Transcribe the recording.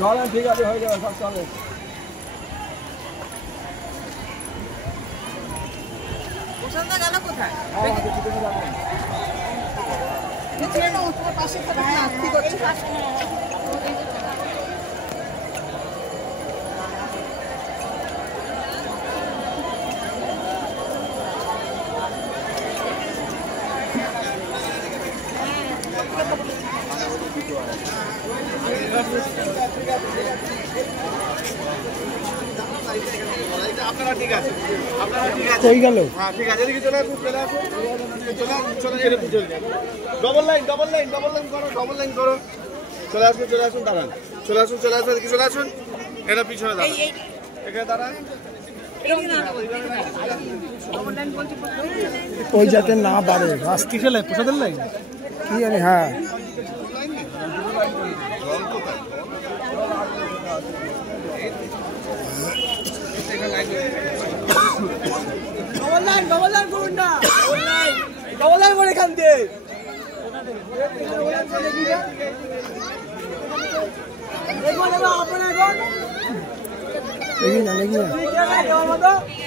চলেন, ঠিক আছে, হয়ে যাবে, সব চলে। গেল কোথায়? আপনারা ঠিক আছে, আপনারা ঠিক আছে, কই গেল? হ্যাঁ ঠিক আছে, এদিকে চলে আসুন, চলে আসুন, চলে আসুন, চলে এরকম চলে যান। Double line, double line, double line করো, ডবল লাইন করো। চলে আসুন, চলে আসুন, দাঁড়ান, চলে আসুন, চলে আসুন, এদিকে চলে আসুন, এটা পিছনে দাঁড়ান, এখানে দাঁড়ান। ওই যাতে না বাড়ে। কিসের লাইন? প্রসাদের লাইন কি জানি। হ্যাঁ, ডবল লাইন, ডবল লাইন করুন না, ডবল লাইন করে এখান থেকে। এগিয়ে যান, এগিয়ে যান।